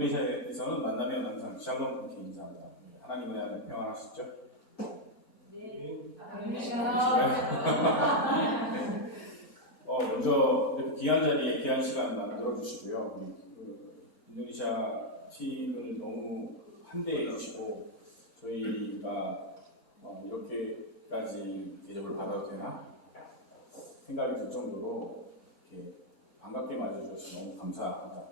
인도네시아에서는 만나면 항상 샬롬 이렇게 인사합니다. 하나님의 나라에 평안하시죠? 네. 네. 먼저 이렇게 귀한 자리에 귀한 시간 만들어 주시고요. 우리 인도네시아 팀을 너무 환대해 주시고 저희가 이렇게까지 대접을 받아도 되나 생각이 들 정도로 이렇게 반갑게 맞아주셔서 너무 감사합니다.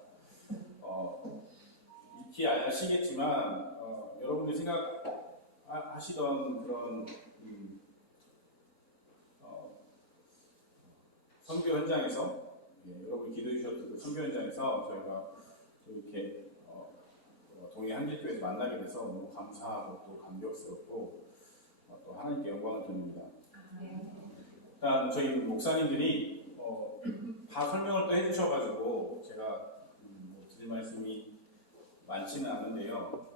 익히 아시겠지만 여러분들이 생각하시던 그런 선교 현장에서 여러분이 기도해 주셨던 그 선교 현장에서 저희가 이렇게 동해 한길교회에서 만나게 돼서 너무 감사하고 또 감격스럽고 또 하나님께 영광을 돌립니다. 일단 저희 목사님들이 다 설명을 또 해주셔가지고 제가 드릴 말씀이 많지는 않은데요.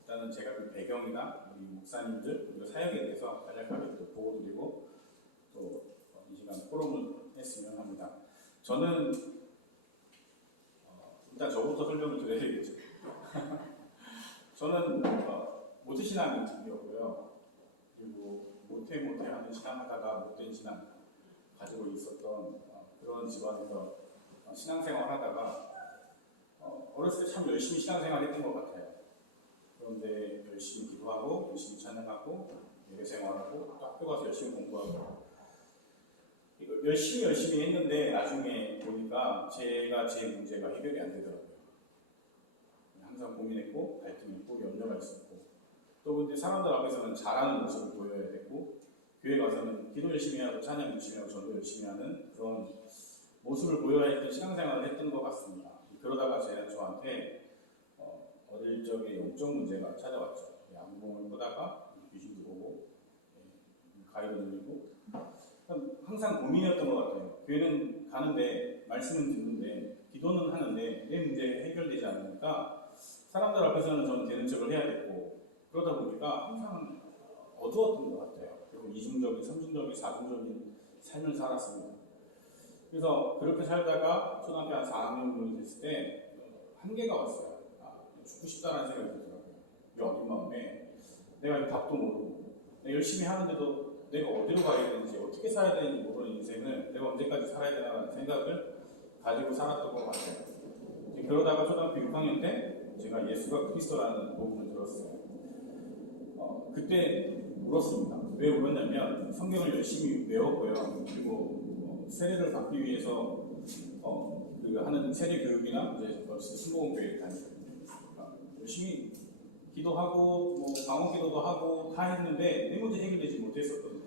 일단은 제가 그 배경이나 우리 목사님들 그리고 사역에 대해서 간략하게 또 보고드리고 또 이 시간 포럼을 했으면 합니다. 저는 일단 저부터 설명을 드려야 되겠죠. 저는 모태신앙이었고요. 그리고 모태하는 신앙하다가 못된 신앙 가지고 있었던 그런 집안에서 신앙생활 하다가 어렸을 때 참 열심히 신앙생활 했던 것 같아요. 그런데 열심히 기도하고 열심히 찬양하고 예배생활하고 또 학교 가서 열심히 공부하고 열심히 했는데 나중에 보니까 제 문제가 해결이 안 되더라고요. 항상 고민했고 갈등했고 염려가 있었고 또 근데 사람들 앞에서는 잘하는 모습을 보여야 됐고 교회 가서는 기도 열심히 하고 찬양 열심히 하고 전도 열심히 하는 그런 모습을 보여야 했던 신앙생활을 했던 것 같습니다. 그러다가 저한테 어릴 적에 영적 문제가 찾아왔죠. 양봉을 보다가 귀신 들어오고 가위로 눌리고 항상 고민이었던 것 같아요. 교회는 가는데 말씀은 듣는데 기도는 하는데 내 문제 해결되지 않으니까 사람들 앞에서는 저는 되는 척을 해야 됐고 그러다 보니까 항상 어두웠던 것 같아요. 그리고 이중적인, 삼중적인, 사중적인 삶을 살았습니다. 그래서 그렇게 살다가 초등학교 한 4학년 정도 됐을 때 한계가 왔어요. 죽고 싶다는 생각이 들더라고요. 이 어린 마음에 내가 밥도 모르고 내가 열심히 하는데도 내가 어디로 가야 되는지 어떻게 살아야 되는지 모르는 인생을 내가 언제까지 살아야 되나라는 생각을 가지고 살았던 것 같아요. 그러다가 초등학교 6학년 때 제가 예수가 그리스도라는 복음을 들었어요. 그때 울었습니다. 왜 울었냐면 성경을 열심히 외웠고요. 그리고 세례를 받기 위해서 하는 세례 교육이나 이제 신봉교회를 다녔거든요. 열심히 기도하고 방언 기도도 하고 다 했는데 내 문제 해결되지 못했었거든요.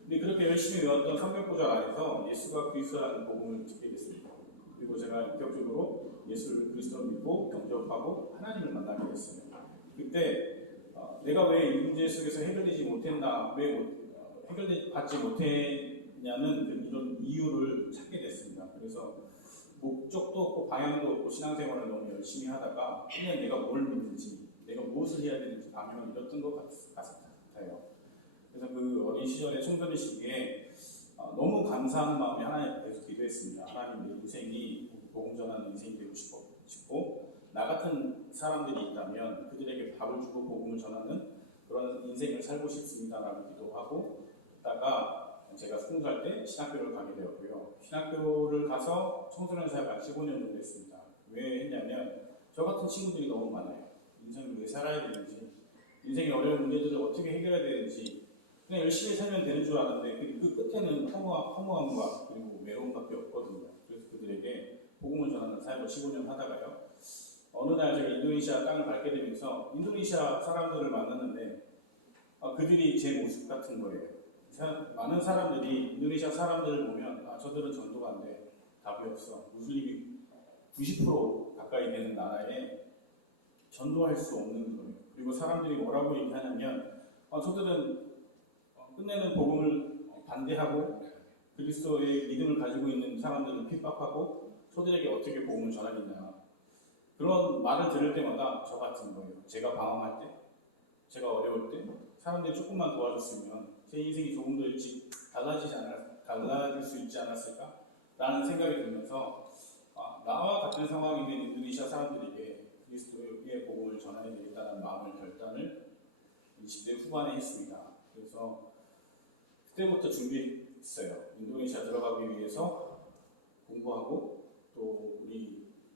근데 그렇게 열심히 외웠던 성경 구절 안에서 예수가 그리스도라는 복음을 듣게 됐습니다. 그리고 제가 본격적으로 예수를 그리스도로 믿고 영접하고 하나님을 만나게 됐어요. 그때 내가 왜 이 문제 속에서 해결되지 못했나, 왜 해결받지 못했냐는 이런 이유를 찾게 됐습니다. 그래서 목적도 없고 방향도 없고 신앙생활을 너무 열심히 하다가 그냥 내가 뭘 믿는지, 내가 무엇을 해야 되는지 방향을 잃었던 것 같아요. 그래서 그 어린 시절의 청소년 시기에 너무 감사한 마음에 하나님 계속 기도했습니다. 하나님 내 인생이 복음 전하는 인생이 되고 싶고 나 같은 사람들이 있다면 그들에게 밥을 주고 복음을 전하는 그런 인생을 살고 싶습니다라고 기도하고 있다가 제가 20살 때 신학교를 가게 되었고요. 신학교를 가서 청소년 사역 한 15년 정도 했습니다. 왜 했냐면 저 같은 친구들이 너무 많아요. 인생을 왜 살아야 되는지, 인생의 어려운 문제들을 어떻게 해결해야 되는지 그냥 열심히 살면 되는 줄 알았는데 그 끝에는 허무함과 그리고 외로움밖에 없거든요. 그래서 그들에게 복음을 전하는 사역을 15년 하다가요. 어느 날 제가 인도네시아 땅을 밟게 되면서 인도네시아 사람들을 만났는데 그들이 제 모습 같은 거예요. 많은 사람들이 인도네시아 사람들을 보면 저들은 전도가 안 돼. 답이 없어. 무슬림이 90% 가까이 되는 나라에 전도할 수 없는 거예요. 그리고 사람들이 뭐라고 얘기하냐면 저들은 끝내는 복음을 반대하고 그리스도의 믿음을 가지고 있는 사람들을 핍박하고 저들에게 어떻게 복음을 전하겠냐. 그런 말을 들을 때마다 저 같은 거예요. 제가 방황할 때, 제가 어려울 때 사람들이 조금만 도와줬으면 제 인생이 조금 더 일찍 달라질 수 있지 않았을까? 라는 생각이 들면서 나와 같은 상황이 된 인도네시아 사람들에게 그리스도의 복음을 전해야 되겠다는 마음을 결단을 20대 후반에 했습니다. 그래서 그때부터 준비했어요. 인도네시아 들어가기 위해서 공부하고 또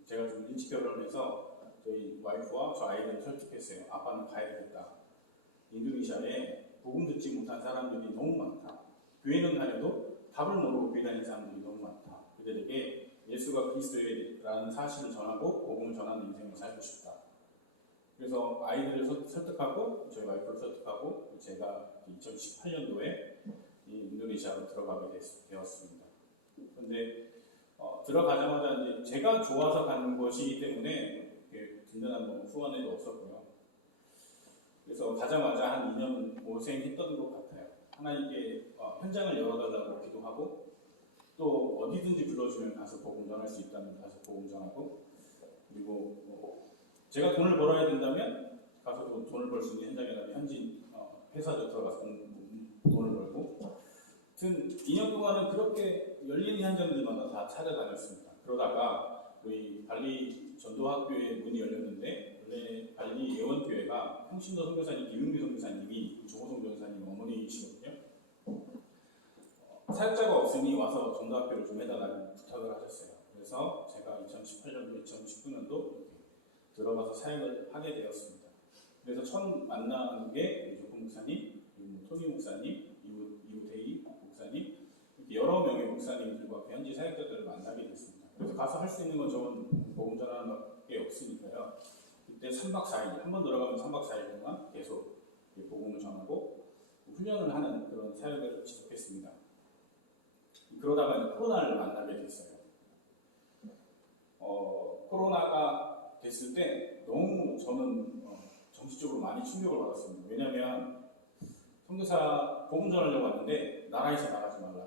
제가 좀 일찍 결혼해서 저희 와이프와 저 아이들을 설득했어요. 아빠는 가야 되겠다. 인도네시아에 복음 듣지 못한 사람들이 너무 많다. 교회는 다녀도 답을 모르고 교회 다니는 사람들이 너무 많다. 그들에게 예수가 그리스도라는 사실을 전하고 복음을 전하는 인생을 살고 싶다. 그래서 아이들을 설득하고 저희 와이프를 설득하고 제가 2018년도에 인도네시아로 들어가게 되었습니다. 그런데 들어가자마자 이제 제가 좋아서 가는 것이기 때문에 든든한 후원도 없었고요. 그래서 가자마자 한 2년 고생했던 것 같아요. 하나님께 현장을 열어달라고 기도하고 또 어디든지 불러주면 가서 복음 전할 수 있다면 가서 복음 전하고 그리고 제가 돈을 벌어야 된다면 가서 돈을 벌 수 있는 현장이라면 현지 회사도 들어가서 돈을 벌고 하여튼 2년 동안은 그렇게 열린 현장들마다 다 찾아다녔습니다. 그러다가 우리 발리 전도학교에 문이 열렸는데 원래 발리 예원교회가 평신도 선교사님 김용규 선교사님이 조호성 전사님 어머니이시거든요. 사역자가 없으니 와서 전도학교를 좀 해달라고 부탁을 하셨어요. 그래서 제가 2018년도, 2019년도 들어가서 사역을 하게 되었습니다. 그래서 처음 만난 게 조금 목사님, 토니 목사님, 이우태희 목사님, 이렇게 여러 명의 목사님들과 현지 사역자들을 만나게 됐습니다. 그래서 가서 할 수 있는 건 저는 복음 전하는 밖에 없으니까요. 그때 3박 4일, 한 번 들어가면 3박 4일 동안 계속 복음을 전하고 훈련을 하는 그런 사역을 지속했습니다. 그러다가 코로나를 만나게 됐어요. 코로나가 됐을 때 너무 저는 정신적으로 많이 충격을 받았습니다. 왜냐하면 선교사 복음 전하려고 하는데 나라에서 나가지 말라.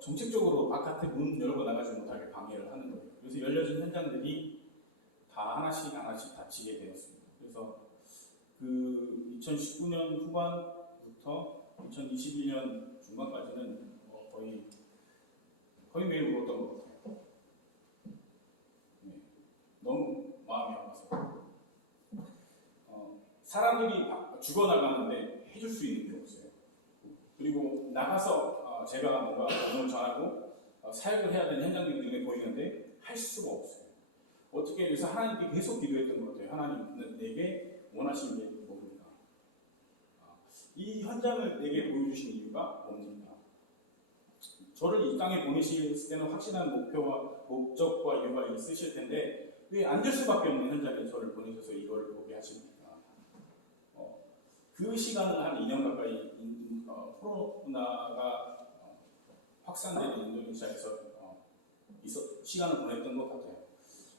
정책적으로 바깥에 문 열고 나가지 못하게 방해를 하는 거예요. 그래서 열려진 현장들이 다 하나씩 닫히게 되었습니다. 그래서 그 2019년 후반부터 2021년 중반까지는 거의 매일 울었던 것 같아요. 네, 너무 마음이 아팠어요. 사람들이 죽어나가는데 해줄 수 있는 게 없어요. 그리고 나가서 제가 뭔가 복음을 전하고 사역을 해야 되는 현장들이 눈에 보이는데 할 수가 없어요. 어떻게 해서 하나님께 계속 기도했던 것 같아요. 하나님 내게 원하시는 게 뭡니까? 이 현장을 내게 보여주신 이유가 뭡니까? 저를 이 땅에 보내실 때는 확실한 목표와 목적과 이유가 있으실 텐데 왜 앉을 수밖에 없는 현장에 저를 보내셔서 이걸 보게 하십니까? 그 시간을 한 2년 가까이 코로나가 확산되는 인도네시아에서 시간을 보냈던 것 같아요.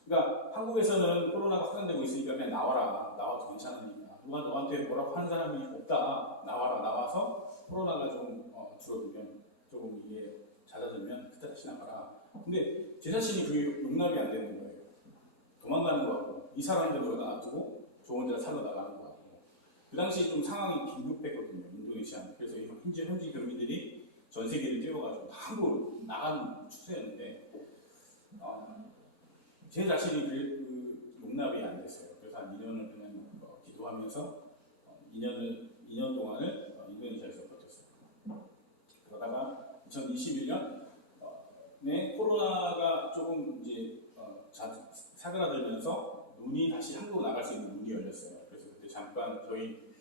그러니까 한국에서는 코로나가 확산되고 있으니까 그냥 나와도 괜찮으니까 누가 너한테 뭐라고 하는 사람이 없다. 나와서 코로나가 좀 줄어들면 조금 이게 잦아들면 그때 다시 나가라. 근데 제 자신이 그게 용납이 안 되는 거예요. 도망가는 거 같고 이 사람들 여기다 놔두고 저 혼자 살아나가는 거 같고 그 당시 좀 상황이 긴급했거든요. 인도네시아는. 그래서 현지 교민들이 전 세계를 뛰어가지고 다 한국으로 나가는 추세였는데 제 자신이 그 용납이 안 됐어요. 그래서 한 2년을 그냥 기도하면서 2년 동안을 인도네시아에서 버텼어요. 그러다가 2021년에 코로나가 조금 이제 사그라들면서 문이 다시 한국으로 나갈 수 있는 문이 열렸어요. 그래서 그때 잠깐 저희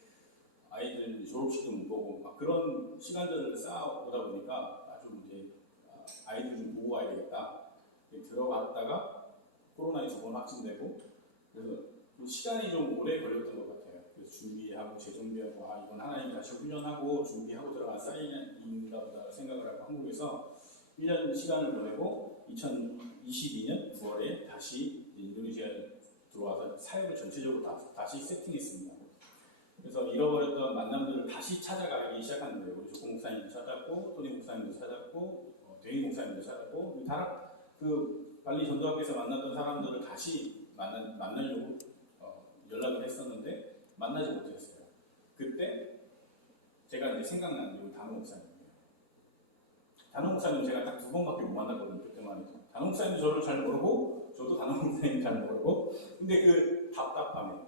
아이들 졸업식도 못 보고 막 그런 시간들을 쌓아오다 보니까 좀 이제 아이들 좀 보고 와야 되겠다. 들어갔다가 코로나에 2번 확진되고 그래서 그 시간이 좀 오래 걸렸던 것 같아요. 그래서 준비하고 재정비하고 이건 하나님 다시 훈련하고 준비하고 들어간 사인인가 보다 생각을 하고 한국에서 1년 시간을 보내고 2022년 9월에 다시 인도네시아에 들어와서 사역을 전체적으로 다시 세팅했습니다. 그래서 잃어버렸던 만남들을 다시 찾아가기 시작하는데요. 우리 조공 목사님도 찾았고, 토니 목사님도 찾았고, 대희 목사님도 찾았고, 그 발리 전도학교에서 만났던 사람들을 다시 만나려고 연락을 했었는데 만나지 못했어요. 그때 제가 이제 생각난 게 단호 목사님이에요. 단호 목사님 제가 딱 2번밖에 못 만났거든요. 그때만 해도. 단호 목사님도 저를 잘 모르고 저도 단호 목사님 잘 모르고 근데 그 답답함에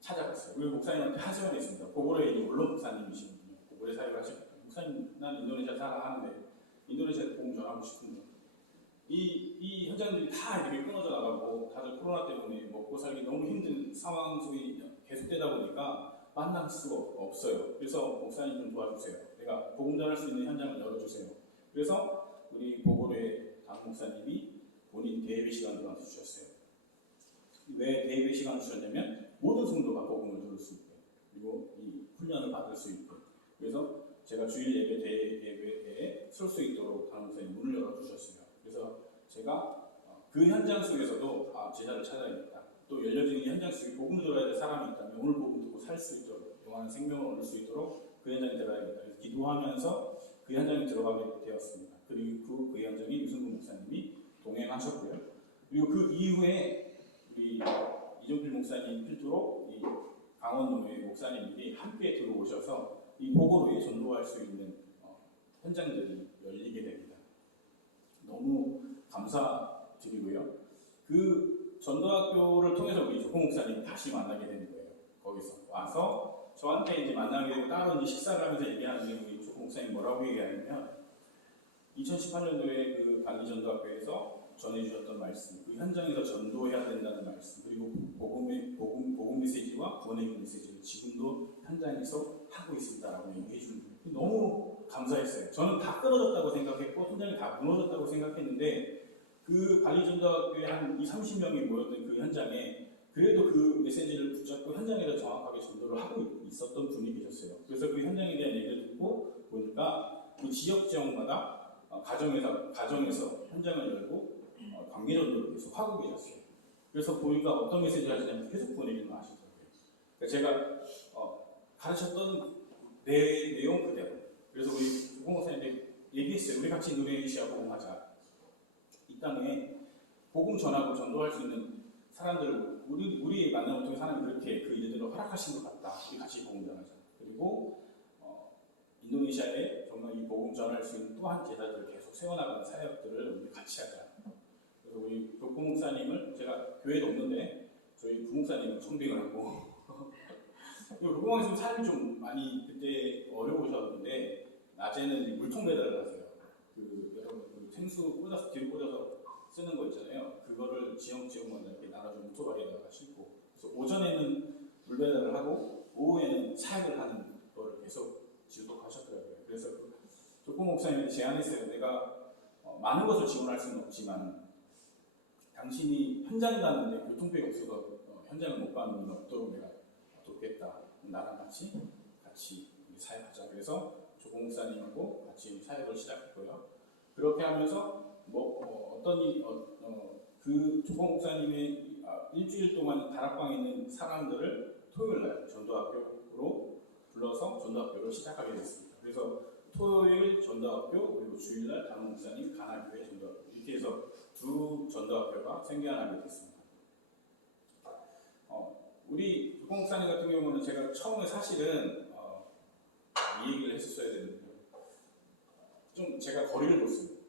찾아갔어요. 그리고 목사님한테 하소연했습니다. 고고로에 이제 원로 목사님이신 분이 고고로에 사역하시고 목사님 난 인도네시아 살아가는데 인도네시아에 복음 전하고 싶은데 이 현장들이 다 이렇게 끊어져 나가고 다들 코로나 때문에 먹고 살기 너무 힘든 상황 속에 계속되다 보니까 만날 수가 없어요. 그래서 목사님 좀 도와주세요. 내가 복음 전할 수 있는 현장을 열어주세요. 그래서 우리 보고로의 당 목사님이 본인 대예배 시간을 만들어 주셨어요. 왜 대예배 시간을 주셨냐면 모든 성도가 복음을 들을 수 있게 그리고 이 훈련을 받을 수 있게 그래서 제가 주일 예배 대예배에 설 수 있도록 당 목사님 문을 열어주셨어요. 그래서 제가 그 현장 속에서도 제자를 찾아야겠다. 또 열려지는 현장 속에 복음을 들어야 될 사람이 있다면 오늘 복음 듣고 살 수 있도록 영원한 생명을 얻을 수 있도록 그 현장에 들어가야겠다. 그래서 기도하면서 그 현장에 들어가게 되었습니다. 그리고 그 현장에 유승근 목사님이 동행하셨고요. 그리고 그 이후에 우리 이종필 목사님 필두로 이 강원도의 목사님들이 함께 들어오셔서 이 보고로에 전도할 수 있는 현장들이 열리게 됩니다. 너무 감사드리고요. 그 전도학교를 통해서 우리 조홍 목사님 다시 만나게 되는 거예요. 거기서 와서 저한테 이제 만나게 되고 따로 이제 식사를 하면서 얘기하는데 우리 조홍 목사님 뭐라고 얘기하냐면 2018년도에 그 관리전도학교에서 전해주셨던 말씀, 그 현장에서 전도해야 된다는 말씀, 그리고 복음 메시지와 구원의 메시지를 지금도 현장에서 하고 있습니다라고 얘기해 주는 거예요. 너무 감사했어요. 저는 다 끊어졌다고 생각했고 현장이 다 무너졌다고 생각했는데 그 관리전도학교에 한 20-30명이 모였던 그 현장에 그래도 그 메시지를 붙잡고 현장에서 정확하게 전도를 하고 있었던 분이 계셨어요. 그래서 그 현장에 대한 얘기를 듣고 보니까 그 지역마다 가정에서 현장을 열고 관계전도를 계속 하고 계셨어요. 그래서 보니까 어떤 메시지를 하시냐면 계속 보내기는 하시더라고요. 그러니까 제가 가르쳤던 내용 그대로. 그래서 우리 조홍 목사님한테 얘기했어요. 우리 같이 인도네시아 복음하자. 이 땅에 복음 전하고 전도할 수 있는 사람들, 우리 만남을 통해 하나님 그렇게 그 일들을 허락하신 것 같다. 우리 같이 복음 전하자. 그리고 인도네시아에 정말 이 복음 전할 수 있는 또한 제자들을 계속 세워나가는 사역들을 우리 같이 하자. 그래서 우리 조홍 목사님을 제가 교회도 없는데 저희 부목사님을 청빙을 하고 그리고 삶이 좀 많이 그때 어려우셨는데 낮에는 물통 배달을 하세요. 그 여러분 그 생수 꽂아서 뒤로 꽂아서 쓰는 거 있잖아요. 그거를 지역마다 이렇게 나눠서 오토바이에다가 싣고 그래서 오전에는 물 배달을 하고 오후에는 사역을 하는 거를 계속 지속하셨더라고요. 그래서 조홍 목사님이 제안했어요. 내가 많은 것을 지원할 수는 없지만 당신이 현장 가는데 교통비가 없어서 현장을 못 가는 일 없도록 내가 돕겠다. 나랑 같이 사역하자. 그래서 조홍 목사님하고 같이 사역을 시작했고요. 그렇게 하면서 그 조홍 목사님의 일주일 동안 다락방에 있는 사람들을 토요일 날 전도학교로 불러서 전도학교를 시작하게 됐습니다. 그래서 토요일 전도학교 그리고 주일날 단호 목사님 가나교회 전도학교 이렇게 해서 두 전도학교가 생겨나게 됐습니다. 우리 조홍 목사님 같은 경우는 제가 처음에 사실은 이 얘기를 했었어야 되는데 좀 제가 거리를 뒀습니다.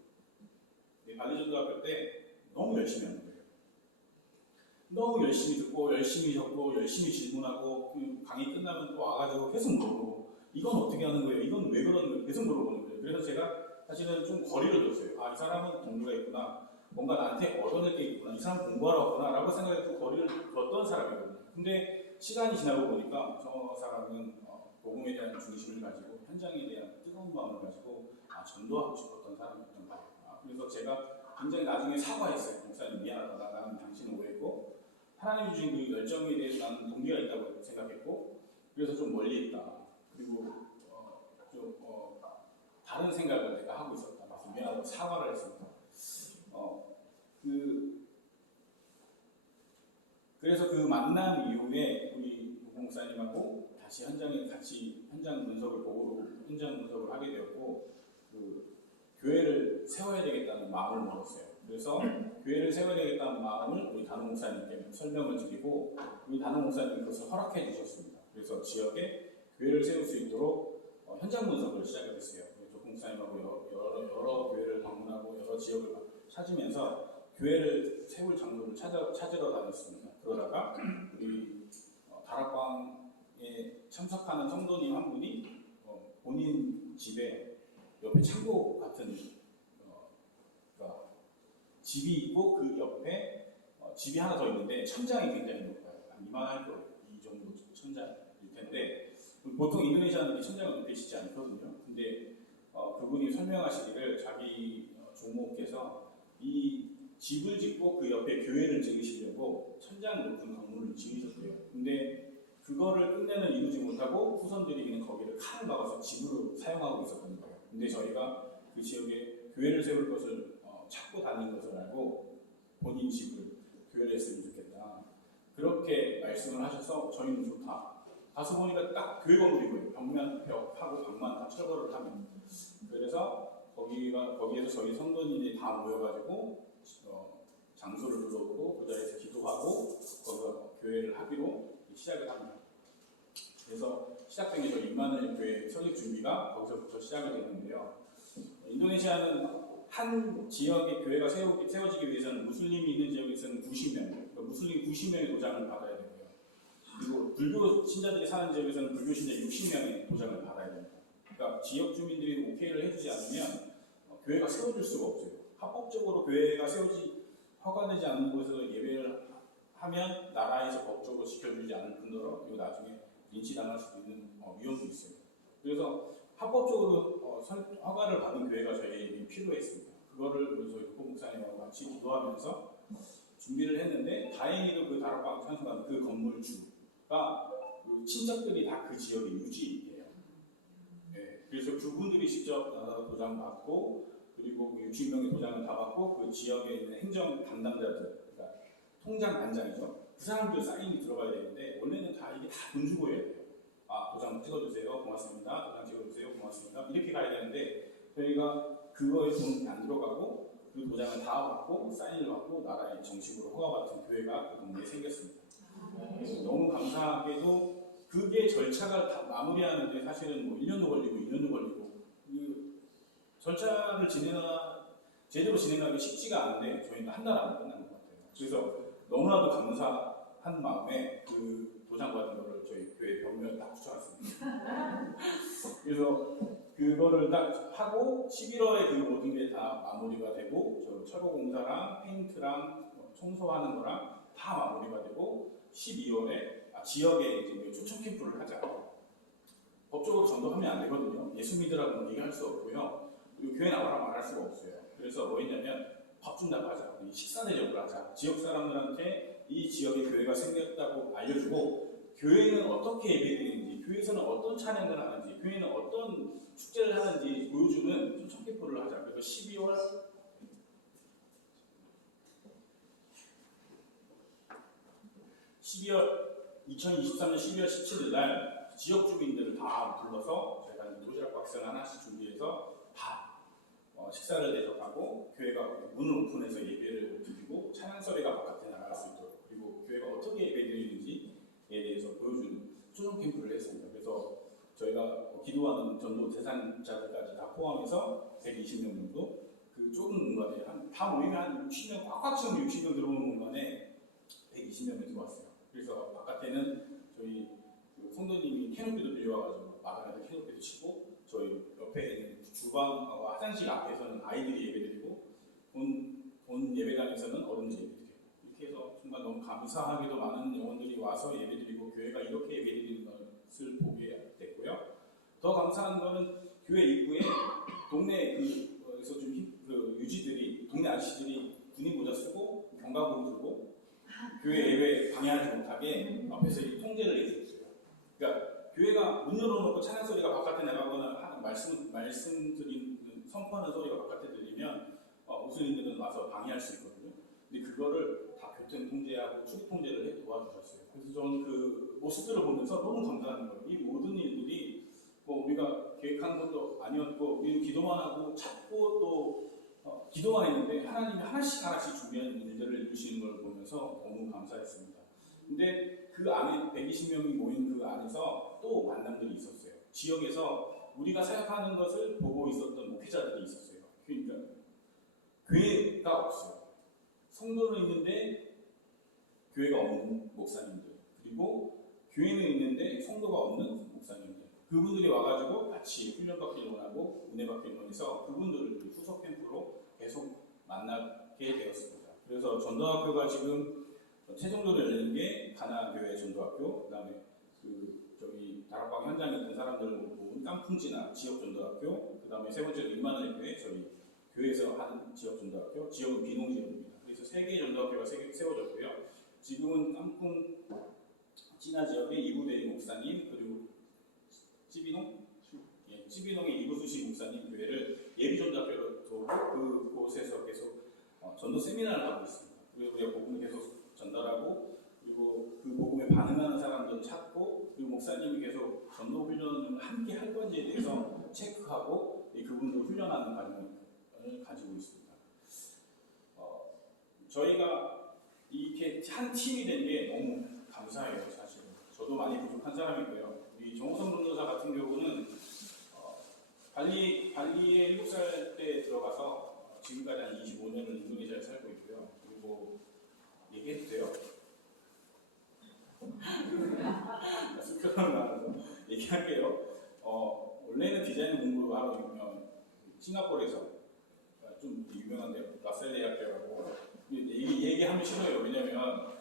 관리전도학교 때 너무 열심히 하는 거예요. 너무 열심히 듣고 열심히 적고 열심히 질문하고 강의 끝나면 또 와가지고 계속 물어보고 이건 어떻게 하는 거예요? 이건 왜 그러는 거예요? 계속 물어보는 거예요. 그래서 제가 사실은 좀 거리를 뒀어요. 이 사람은 동료가 있구나. 뭔가 나한테 얻어낼 게 있구나. 이 사람 공부하러 왔구나. 라고 생각해서 거리를 뒀던 사람이거든요. 근데 시간이 지나고 보니까 저 사람은 복음에 대한 중심을 가지고 현장에 대한 뜨거운 마음을 가지고 전도하고 싶었던 사람이었던 거예요. 그래서 제가 굉장히 나중에 사과했어요. 목사님 미안하다. 나는 당신을 오해했고 하나님이 주신 그 열정에 대해서 나는 동기가 있다고 생각했고 그래서 좀 멀리 있다. 그리고 다른 생각을 내가 하고 있었다. 그래서 미안하다고 사과를 했습니다. 그래서 그 만남 이후에 우리 목사님하고 다시 현장에 같이 현장 분석을 하게 되었고 그 교회를 세워야 되겠다는 마음을 먹었어요. 그래서 교회를 세워야 되겠다는 마음을 우리 단호 목사님께 설명을 드리고 우리 단호 목사님이 그것을 허락해 주셨습니다. 그래서 지역에 교회를 세울 수 있도록 현장 분석을 시작했어요. 조홍 목사님하고 여러 교회를 방문하고 여러 지역을 찾으면서 교회를 세울 장소를 찾으러 다녔습니다. 그러다가 우리 다락방에 참석하는 성도님 한 분이 본인 집에 옆에 창고 같은 그러니까 집이 있고 그 옆에 집이 하나 더 있는데 천장이 굉장히 높아요. 한 이만할 거예요. 이 정도 천장일 텐데 보통 인도네시아는 천장을 높게 짓지 않거든요. 근데 그분이 설명하시기를 자기 조모께서 이 집을 짓고 그 옆에 교회를 지으시려고 천장 높은 건물을 지으셨대요. 근데 그거를 끝내는 이루지 못하고 후손들이 그냥 거기를 칸을 박아서 집으로 사용하고 있었던 거예요. 근데 저희가 그 지역에 교회를 세울 것을 찾고 다니는 것을 알고 본인 집을 교회를 했으면 좋겠다. 그렇게 말씀을 하셔서 저희는 좋다. 가서 보니까 딱 교회 건물이고요. 벽면, 벽하고 벽만 다 철거를 하면. 그래서 거기에서 저희 성도님들이 다 모여가지고 장소를 불러보고 그 자리에서 기도하고 거기서 교회를 하기로 시작을 합니다. 그래서 시작된 게 저희 임마누엘 교회 설립 준비가 거기서부터 시작이 되는데요. 인도네시아는 한 지역의 교회가 세워지기 위해서는 무슬림이 있는 지역에서는 90명, 그러니까 무슬림 90명의 도장을 받아야 되고요. 그리고 불교 신자들이 사는 지역에서는 불교 신자 60명의 도장을 받아야 됩니다. 그러니까 지역 주민들이 오케이를 해주지 않으면 교회가 세워질 수가 없어요. 합법적으로 교회가 허가되지 않는 곳에서 예배를 하면 나라에서 법적으로 지켜주지 않을 뿐더러 이거 나중에 인치당할 수도 있는 위험도 있어요. 그래서 합법적으로 허가를 받은 교회가 저희에게 필요했습니다. 그거를 저희 국보 목사님하고 같이 기도하면서 준비를 했는데 다행히도 그 다락방 찬송관 그 건물주가 그 친척들이 다 그 지역의 유지예요. 네, 그래서 그분들이 직접 나가서 도장 받고 그리고 60명의 도장을 다 받고 그 지역에 있는 행정 담당자들, 그러니까 통장 단장이죠. 그 사람들 사인이 들어가야 되는데 원래는 다 이게 다 돈 주고 해야 돼요. 도장 찍어주세요. 고맙습니다. 도장 찍어주세요. 고맙습니다. 이렇게 가야 되는데 저희가 그거에 돈이 안 들어가고 그 도장을 다 받고 사인을 받고 나라의 정식으로 허가받은 교회가 그 동네에 생겼습니다. 너무 감사하게도 그게 절차가 다 마무리하는데 사실은 뭐 1년도 걸리고 2년도 걸리고 그 절차를 제대로 진행하기 쉽지가 않은데 저희는 한 달 안에 끝난 것 같아요. 그래서 너무나도 감사한 마음에 그 도장 받은 거를 저희 교회 벽면에 딱 붙여놨습니다. 그래서 그거를 딱 하고 11월에 그 모든 게 다 마무리가 되고 저 철거 공사랑 페인트랑 청소하는 거랑 다 마무리가 되고 12월에 지역에 이제 초청 캠프를 하자. 법적으로 전도하면 안 되거든요. 예수 믿으라고는 얘기할 수 없고요. 그리고 교회 나와라 말할 수가 없어요. 그래서 뭐 했냐면 밥 준다고 하자. 식사 대접을 하자. 지역 사람들한테 이 지역에 교회가 생겼다고 알려주고 교회는 어떻게 예배드리는지, 교회에서는 어떤 찬양을 하는지, 교회는 어떤 축제를 하는지 보여주는 초청 캠프를 하자. 그래서 2023년 12월 17일 날 지역 주민들을 다 불러서 저희가 도시락 박스를 하나씩 준비해서 다 식사를 대접하고 교회가 문을 오픈해서 예배를 드리고 찬양 소리가 바깥에 나갈 수 있도록 그리고 교회가 어떻게 예배 드리는지에 대해서 보여주는 초청 캠프를 했습니다. 그래서 저희가 기도하는 전도 대상자들까지 다 포함해서 120명 정도 그 좁은 공간에 다 모이면 한 60명 꽉꽉 채우면 60명 들어오는 공간에 120명이 들어왔어요. 그래서 바깥에는 저희 그 성도님이 캐노피도 빌려와가지고 마당에다 캐노피도 치고 저희 옆에 있는 주방과 화장실 앞에서는 아이들이 예배드리고 본 예배당에서는 어른들이 예배드리고 이렇게 해서 정말 너무 감사하게도 많은 영혼들이 와서 예배드리고 교회가 이렇게 예배드리는 것을 보게 됐고요. 더 감사한 거는 교회 입구에 동네 그에서 좀 유지들이 동네 아저씨들이 군인 모자 쓰고 경각으로 들고 교회 예배 방해하지 못하게 앞에서 통제를 해주셨어요. 그러니까 교회가 문 열어놓고 찬양 소리가 바깥에 나가거나 말씀드린 선포하는 소리가 바깥에 들리면 무슬림들은 와서 방해할 수 있거든요. 근데 그거를 다 교통 통제하고 출입 통제를 해 도와주셨어요. 그래서 저는 그 모습들을 보면서 너무 감사한 거예요. 이 모든 일들이 뭐 우리가 계획한 것도 아니었고 우리는 기도만 하고 찾고 또 기도만 했는데 하나님이 하나씩 준비한 일들을 이루시는 걸 보면서 너무 감사했습니다. 근데 그 안에 120명이 모인 그 안에서 또 만남들이 있었어요. 지역에서 우리가 사역하는 것을 보고 있었던 목회자들이 있었어요. 그러니까 교회가 없어요. 성도는 있는데 교회가 없는 목사님들, 그리고 교회는 있는데 성도가 없는 목사님들, 그분들이 와가지고 같이 훈련받기를 원하고 은혜받기를 원해서 그분들을 후속 캠프로 계속 만나게 되었습니다. 그래서 전도학교가 지금 최종적으로 열리는 게 가나교회 전도학교, 그다음에 저기 다락방 현장에 있는 사람들을 모은 깐풍지나 지역 전도학교, 그다음에 세 번째로 임마누엘 교회, 저희 교회에서 하는 지역 전도학교, 지역은 비농 지역입니다. 그래서 세 개의 전도학교가 세워졌고요. 지금은 깐풍 진화 지역의 이부대리 목사님, 그리고 찌비농의 이부수시 목사님 교회를 예비 전도학교로 두고 그곳에서 계속 전도 세미나를 하고 있습니다. 그리고 우리가 복음을 계속 전달하고, 그리고 그 복음에 반응하는 사람들을 찾고, 그리고 목사님이 계속 전도 훈련을 함께 할 건지에 대해서 체크하고 그분들 훈련하는 과정을 가지고 있습니다. 저희가 이렇게 한 팀이 된 게 너무 감사해요. 사실 저도 많이 부족한 사람이고요. 이 정호성 전도사 같은 경우는 발리에 7살 때 들어가서 지금까지 한 25년을 인도네시아에 살고 있고요. 그리고 얘기해도 돼요? 스크롤 나와서 얘기할게요. 원래는 디자인 공부하러 싱가포르에서 좀 유명한데요. 라셀 대학교라고 얘기하면 싫어요. 왜냐면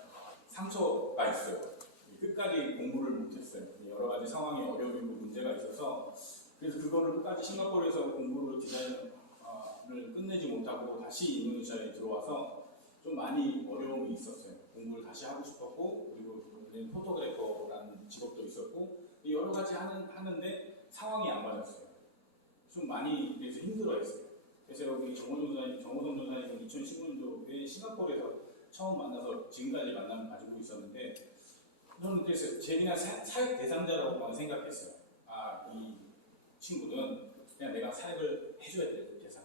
상처가 있어요. 끝까지 공부를 못했어요. 여러 가지 상황이 어려움이 있고 문제가 있어서, 그래서 그거를 끝까지 싱가포르에서 공부를 디자인을 끝내지 못하고 다시 인도네시아에 들어와서 좀 많이 어려움이 있었어요. 공부를 다시 하고 싶었고, 그리고 포토그래퍼라는 직업도 있었고, 여러 가지 하는데 상황이 안 맞았어요. 좀 많이 그래서 힘들어했어요. 그래서 여기 정호성 전사님은 2015년도에 싱가포르에서 처음 만나서 지금까지 만남을 가지고 있었는데, 저는 그래서 제 그냥 사역 대상자라고만 생각했어요. 이 친구는 그냥 내가 사역을 해줘야 될 대상.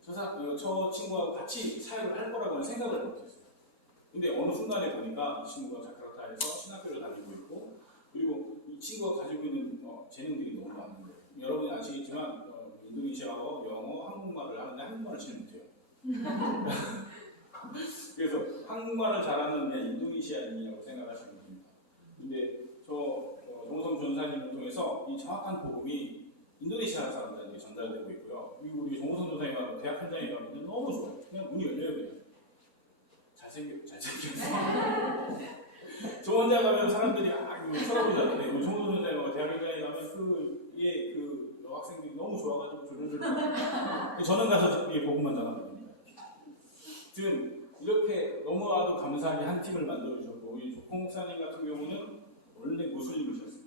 저 친구하고 같이 사역을 할 거라고는 생각을 못했어요. 근데 어느 순간에 보니까 이 친구가 자카르타에서 신학교를 다니고 있고, 그리고 이 친구가 가지고 있는 재능들이 너무 많은데, 여러분이 아시겠지만 인도네시아어, 영어, 한국말을 하는데 한국말을 잘 못해요. 그래서 한국말을 잘하는 그냥 인도네시아인이라고 생각하시면 됩니다. 근데 정호성 전사님을 통해서 이 정확한 복음이 인도네시아 사람들에게 전달되고 있고요. 그리고 우리 정호성 전사님하고 대학 현장에 가면 너무 좋아요. 그냥 문이 열려요. 그냥. 잘생겼어. 저 혼자 가면 사람들이 이거 쳐다보잖아요. 정호성 전사님하고 대학 현장에 가면 그 여학생들이 너무 좋아가지고 졸졸졸. 저는 가서 복음만 전합니다. 지금 이렇게 너무나도 감사하게 한 팀을 만들어주셨고, 우리 조콩 목사님 같은 경우는 원래 무슬림이셨어요.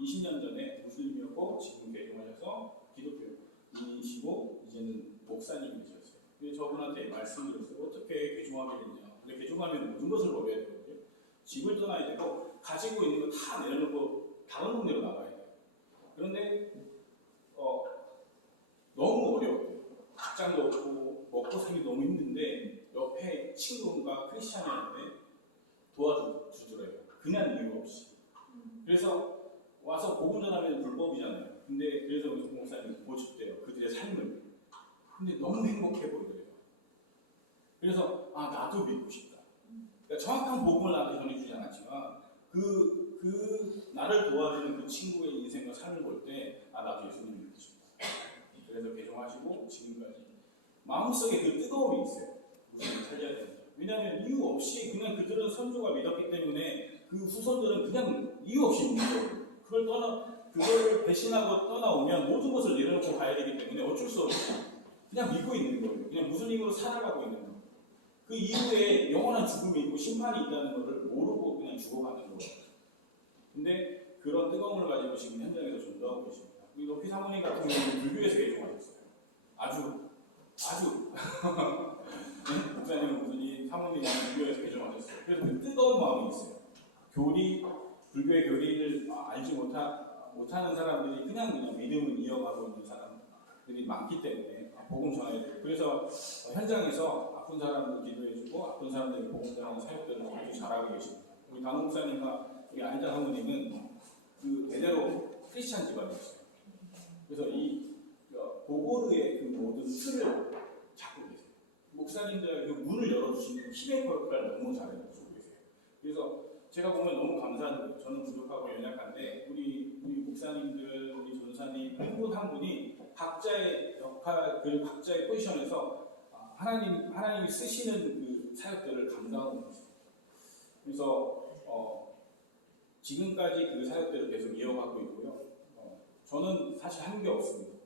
20년 전에 무슬림이었고 지금 개종하셔서 기독교인이시고 이제는 목사님이 되셨어요. 근데 저분한테 말씀드렸어요. 어떻게 개종하게 됐냐. 근데 개종하면 모든 것을 버려야 되거든요. 집을 떠나야 되고 가지고 있는 거 다 내려놓고 다른 동네로 나가야 돼요. 그런데 너무 어려워요. 직장도 없고 먹고 살기 너무 힘든데 옆에 친구가 크리스찬이었는데 도와주더래요. 그냥 이유 없이. 그래서 와서 복음 전하면 불법이잖아요. 근데 그래서 목사님이 보셨대요. 그들의 삶을. 근데 너무 행복해 보이더래요. 그래서 나도 믿고 싶다. 그러니까 정확한 복음을 나한테 전해주지 않았지만 나를 도와주는 그 친구의 인생과 삶을 볼 때 나도 예수님을 믿고 싶다. 그래서 개종하시고 지금까지 마음속에 그 뜨거움이 있어요. 무슨 살려야 된다. 왜냐하면 이유 없이 그냥 그들은 선조가 믿었기 때문에 그 후손들은 그냥 이유 없이 믿는 거예요. 그걸 배신하고 떠나오면 모든 것을 내려놓고 가야 되기 때문에 어쩔 수 없이 그냥 믿고 있는 거예요. 그냥 무슬림으로 살아가고 있는 거예요. 그 이후에 영원한 죽음이 있고 심판이 있다는 것을 모르고 그냥 죽어가는 거예요. 근데 그런 뜨거움을 가지고 지금 현장에서 전도하고 계십니다. 우리 높이 사모님 같은 경우는 불교에서 개종하셨어요. 아주 목사님은 무슨 사모님은 불교에서 개종하셨어요. 그래서 그 뜨거운 마음이 있어요. 불교의 교리를 알지 못하는 사람들이 그냥 믿음을 이어가고 있는 사람들이 많기 때문에 복음 전해야 돼요. 그래서 현장에서 아픈 사람들 기도해주고 아픈 사람들이 복음 전하는 사역들을 아주 잘하고 계십니다. 우리 강호 목사님과 우리 안희자 사모님은 그 대대로 크리스찬 집안이었어요. 그래서 이 보고르의 그 모든 틀을 잡고 계세요. 목사님들 그 문을 열어주시는 키메이커 역할을 너무 잘해주고 계세요. 그래서 제가 보면 너무 감사한 거예요. 저는 부족하고 연약한데 우리 목사님들, 우리 전사님 한 분 한 분이 각자의 역할 그리고 각자의 포지션에서 하나님이 쓰시는 그 사역들을 감당하고 계세요. 그래서 지금까지 그 사역들을 계속 이어가고 있고요. 저는 사실 한 게 없습니다.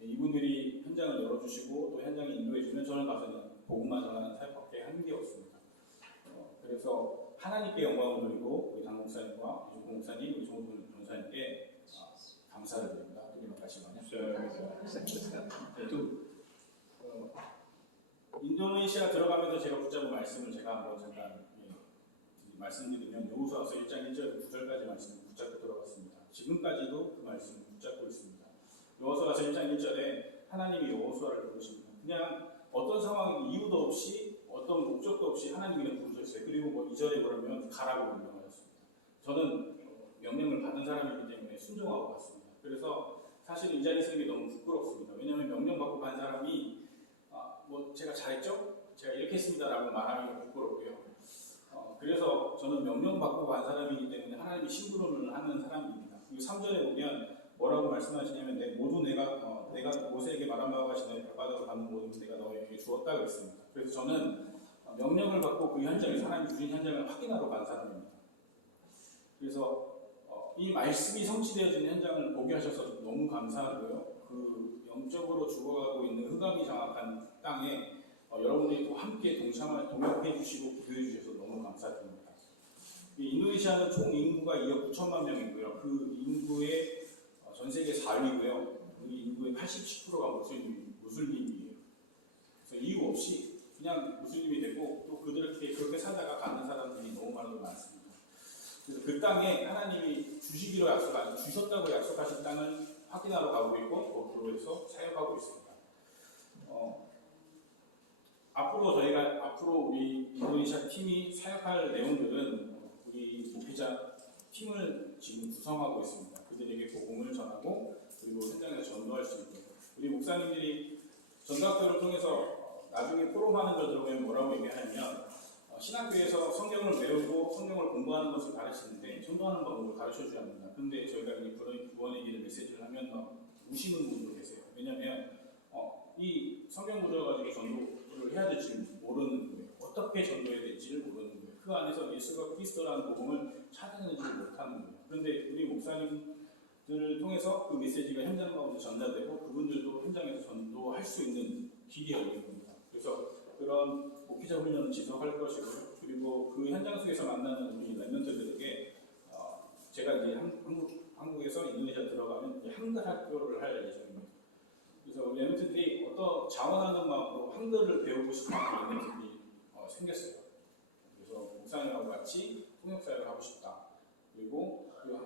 이분들이 현장을 열어주시고 또 현장에 인도해주면 저는 가서는 복음만 전하는 사역밖에 한 게 없습니다. 그래서 하나님께 영광을 드리고 우리 당 목사님과 이종구 목사님, 우리 정호돈 전사님께 감사를 드립니다. 드리면 다시 인도네시아 들어가면서 제가 붙잡은 말씀을 제가 한번 잠깐 말씀드리면 여호수아서 1장 1절 9절까지 말씀을 붙잡고 들어갔습니다. 지금까지도 그 말씀을 붙잡고 있습니다. 여호수아서 1장 1절에 하나님이 여호수아를 부르십니다. 그냥 어떤 상황 이유도 없이 어떤 목적도 없이 하나님이 그냥 부르셨어요. 그리고 뭐 2절에 그러면 가라고 명령하셨습니다. 저는 명령을 받은 사람이기 때문에 순종하고 갔습니다. 그래서 사실 이 자리에 서는 게 너무 부끄럽습니다. 왜냐하면 명령받고 간 사람이 뭐 제가 잘했죠? 제가 이렇게 했습니다라고 말하기가 부끄럽고요. 그래서 저는 명령받고 간 사람이기 때문에 하나님이 심부름을 하는 사람입니다. 이 3절에 보면 뭐라고 말씀하시냐면 내가 모세에게 말한 바와 같이 너희 발바닥으로 밟는 모든 내가 너에게 주었다 그랬습니다. 그래서 저는 명령을 받고 그 현장에 하나님이 주신 현장을 확인하러 간 사람입니다. 그래서 이 말씀이 성취되어지는 현장을 보게 하셔서 너무 감사하고요. 그 영적으로 죽어가고 있는 흑암이 장악한 땅에 여러분들이 또 함께 동역해 주시고 구해해 주셔서 너무 감사드립니다. 인도네시아는 총 인구가 2억 9천만 명이고요. 그 인구의 전 세계 4위고요. 그 인구의 87%가 무슬림이에요. 그래서 이유 없이 그냥 무슬림이 되고 또 그들에게 그렇게 살다가 가는 사람들이 너무 많습니다. 그래서 그 땅에 하나님이 주셨다고 약속하신 땅을 확인하러 가고 있고 또 그로에서 사역하고 있습니다. 앞으로 우리 인도네시아 팀이 사역할 내용들은 우리 목회자 팀을 지금 구성하고 있습니다. 그들에게 복음을 전하고 그리고 현장에서 전도할 수 있도록 우리 목사님들이 전도학교를 통해서 나중에 포럼하는 걸 들어보면 뭐라고 얘기하냐면 신학교에서 성경을 배우고 성경을 공부하는 것을 가르치는데 전도하는 방법을 가르쳐주지 않는다. 그런데 저희가 이 구원의 길을 메시지를 하면 우시는 분도 계세요. 왜냐하면 이 성경 구조 가지고 전도를 해야 될지 모르는 거예요. 어떻게 전도해야 될지를 모르는 거예요. 그 안에서 예수가 그리스도라는 복음을 찾아내지 못하는 거예요. 그런데 우리 목사님들을 통해서 그 메시지가 현장 가운데 전달되고 그분들도 현장에서 전도할 수 있는 길이 열린 겁니다. 그래서 그런 목회자 훈련을 지속할 것이고요. 그리고 그 현장 속에서 만나는 우리 랩런트들에게 제가 이제 한국에서 인도네시아 들어가면 이제 한글 학교를 할 예정입니다. 그래서 우리 랩런트들이 어떤 자원하는 마음으로 한글을 배우고 싶은 랩런트들이 생겼어요. 그래서 목사님하고 같이 통역사역을 하고 싶다. 그리고 그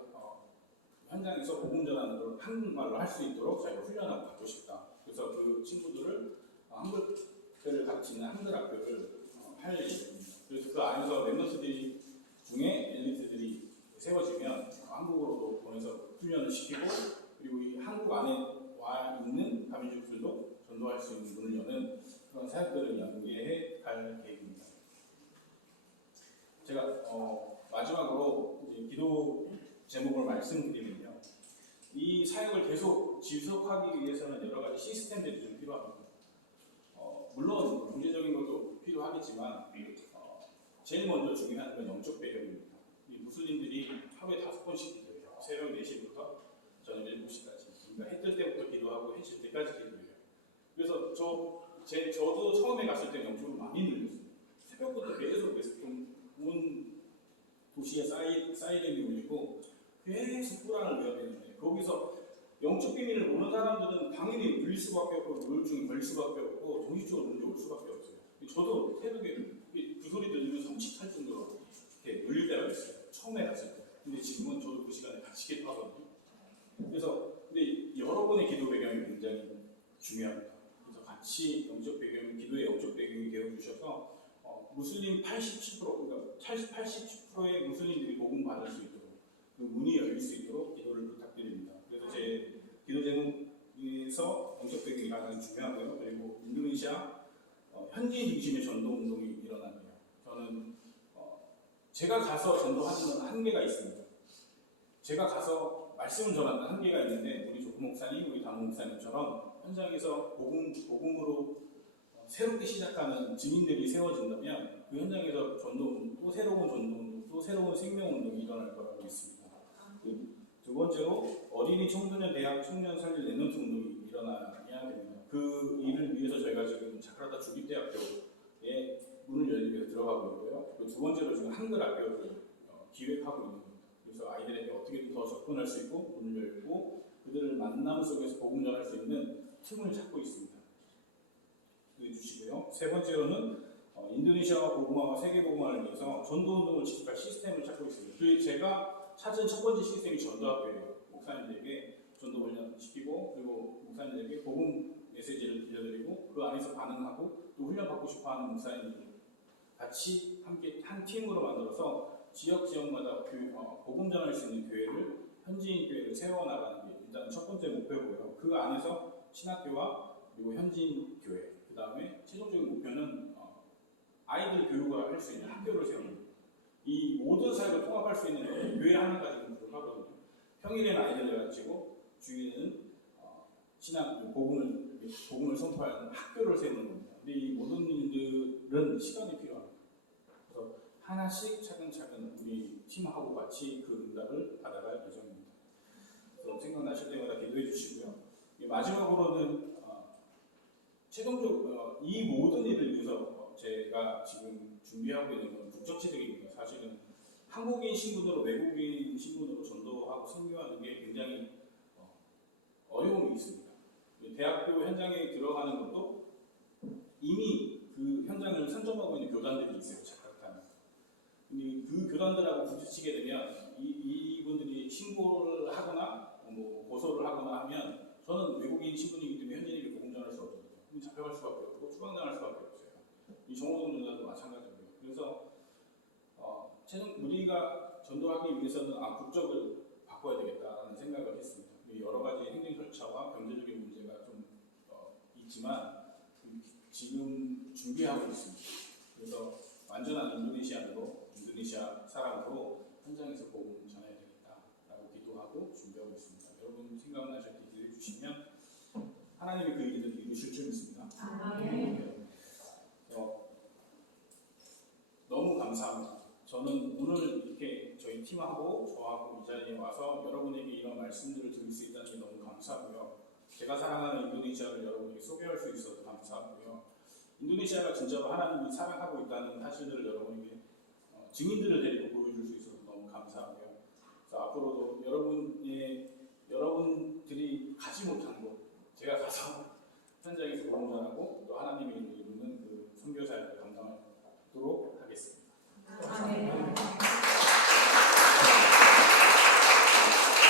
현장에서 복음 전하는 걸 한국말로 할 수 있도록 자기가 훈련을 받고 싶다. 그래서 그 친구들을 한글을 가르치는 한글 학교를 할 예정입니다. 그래서 그 안에서 랩런트들 중에 엘리트들이 세워지면 한국으로도 보내서 훈련을 시키고 그리고 이 한국 안에 와 있는 가민족들도 전도할 수 있는 문을 여는 그런 사역들을 연계해 갈 계획입니다. 제가 마지막으로 이제 기도 제목을 말씀드리면요. 이 사역을 계속 지속하기 위해서는 여러 가지 시스템들이 좀 필요합니다. 물론 경제적인 것도 필요하겠지만 제일 먼저 중요한 건 영적 배경입니다. 이 무슬림들이 하루에 5번씩 기도해요. 새벽 4시부터 저녁 7시까지. 그러니까 해 뜰 때부터 기도하고 해 질 때까지 기도해요. 그래서 저도 처음에 갔을 때 영적으로 많이 늘렸어요. 새벽부터 계속 온 도시에 사이렌이 울리고 계속 꾸란을 외워야 되는데 거기서 영적 비밀을 모르는 사람들은 당연히 물릴 수밖에 없고 우울증이 걸릴 수밖에 없고 정신적으로 문제 올 수밖에 없어요. 저도 새벽에 그 소리 들으면 섬찟할 정도로 이렇게 울릴 때가 있어요. 처음에 갔을 때. 근데 지금은 저도 그 시간에 같이 기도하거든요. 그래서 근데 여러분의 기도 배경이 굉장히 중요합니다. 그래서 같이 영적 배경, 기도의 영적 배경이 되어주셔서 무슬림 87% 그러니까 80%의 무슬림들이 복음 받을 수 있도록 그 문이 열릴 수 있도록 기도를 부탁드립니다. 그래서 제 기도 제목에서 영적 배경이 가장 중요하고요. 그리고 인도네시아 현지 중심의 전도 운동이 일어나고요. 저는 제가 가서 전도하는 건 한계가 있습니다. 제가 가서 말씀을 전하는 한계가 있는데 우리 조크 목사님, 우리 담임 목사님처럼 현장에서 복음으로 새롭게 시작하는 증인들이 세워진다면 그 현장에서 전도, 또 새로운 전도, 또 새로운 생명 운동이 일어날 거라고 믿습니다. 두 번째로 어린이 청소년 대학 청년 살릴 랩런트 운동이 일어나야 됩니다. 그 일을 위해서 저희가 지금 자카르타 주립대학교에 문을 열기 위해서 들어가고 있고요. 그리고 두 번째로 지금 한글 학교를 기획하고 있는 겁니다. 그래서 아이들에게 어떻게든 더 접근할 수 있고 문을 열고 그들을 만남 속에서 복음 전할 수 있는 틈을 찾고 있습니다. 기도해 주시고요. 세 번째로는 인도네시아와 복음화와 세계 복음화를 위해서 전도 운동을 지속할 시스템을 찾고 있습니다. 그 제가 찾은 첫 번째 시스템이 전도학교예요. 목사님들에게 전도 훈련 시키고 그리고 목사님들에게 복음 메시지를 들려드리고 그 안에서 반응하고 또 훈련받고 싶어하는 목사님들 같이 함께 한 팀으로 만들어서 지역마다 복음 전할 수 있는 교회를 현지인 교회를 세워나가는 게 일단 첫 번째 목표고요. 그 안에서 신학교와 그리고 현지인 교회 그 다음에 최종적인 목표는 아이들 교육을 할 수 있는 학교를 세우는 거예요. 이 모든 사역을 통합할 수 있는 교회 하나 가지고 부족하거든요. 평일에는 아이들을 가르치고 주일에는 복음을 선포하는 학교를 세우는 겁니다. 근데 이 모든 일들은 시간이 필요합니다. 그래서 하나씩 차근차근 우리 팀하고 같이 그 응답을 받아갈 예정입니다. 그래서 생각나실 때마다 기도해 주시고요. 마지막으로는 최종적으로 이 모든 일을 위해서 제가 지금 준비하고 있는 건 국적지들입니다. 사실은 한국인 신분으로 외국인 신분으로 전도하고 선교하는 게 굉장히 어려움이 있습니다. 대학교 현장에 들어가는 것도 이미 그 현장을 선점하고 있는 교단들이 있어요. 자카르타에. 근데 그 교단들하고 부딪히게 되면 이분들이 신고를 하거나 뭐 고소를 하거나 하면 저는 외국인 신분이기 때문에 현지인에게 복음 전할 수 없거든요. 그럼 잡혀갈 수밖에 없고 추방당할 수밖에 없어요. 이 정호동 전사도 마찬가지고요. 그래서 우리가 전도하기 위해서는 국적을 바꿔야 되겠다는 생각을 했습니다. 여러 가지 행정 절차와 경제적인 문제가 좀 있지만 지금 준비하고 있습니다. 그래서 완전한 인도네시아 사람으로 현장에서 복음 전해야 되겠다라고 기도하고 준비하고 있습니다. 여러분 생각나실 때 기도해 주시면 하나님이 그 일들을 이루실 줄 믿습니다. 너무 감사합니다. 저는 오늘 이렇게 저희 팀하고 저하고 이 자리에 와서 여러분에게 이런 말씀들을 드릴 수 있다는 게 너무 감사하고요. 제가 사랑하는 인도네시아를 여러분에게 소개할 수 있어서 감사하고요. 인도네시아가 진짜로 하나님이 사랑하고 있다는 사실들을 여러분에게 증인들을 데리고 보여줄 수 있어서 너무 감사하고요. 그래서 앞으로도 여러분들이 가지 못한 곳 제가 가서 현장에서 복음 전하고 또 하나님의 일을 이루는 그 선교사역을 감당하도록